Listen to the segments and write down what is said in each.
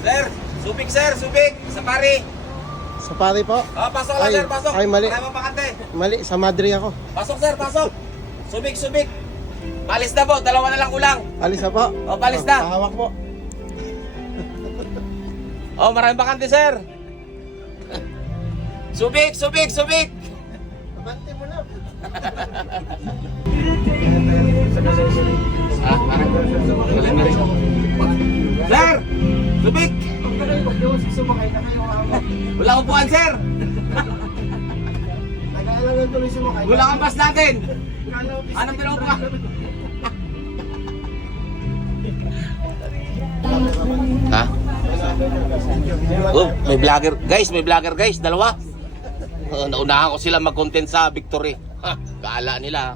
Sir, subik. Sa pari. Sa pari po. Oh, pasok lang, sir, pasok. Ay, mali. Maraming bakante. Mali, sa Madrid ako. Pasok, sir, pasok. Subik. Palis na po, dalawa na lang kulang. Alis na po. Oh, palis na. Pahawak po. Oh, maraming bakante, sir. Subik. Abante mo na. Sir, subik. Wala akong puan, sir. Nag-aalala tuloy sumakay. Wala kang pass natin. Anong pinaupa? Ha? Oh, may vlogger. May vlogger guys, dalawa. Naunahan ko sila mag-content sa Victory. Ha, kaala nila.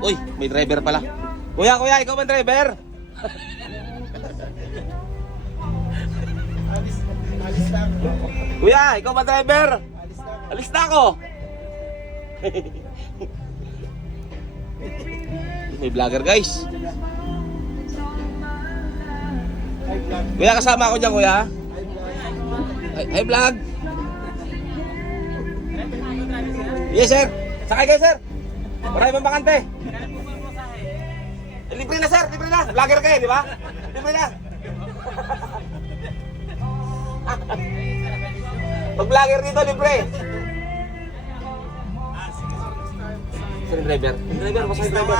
Uy, may driver pala. Kuya, ikaw ba driver? Alis na ako. Kuya, ikaw ba driver? Alis na ako. May vlogger guys. Kuya, kasama ako dyan, kuya. Ay, vlog. Yes, sir. Sakay kayo, sir. Maraming bang bakante. Libre na, sir. Libre na. Vlogger kayo, di ba? Libre na. Pag vlogger dito, libre. Sir, driver. Driver, pasay driver.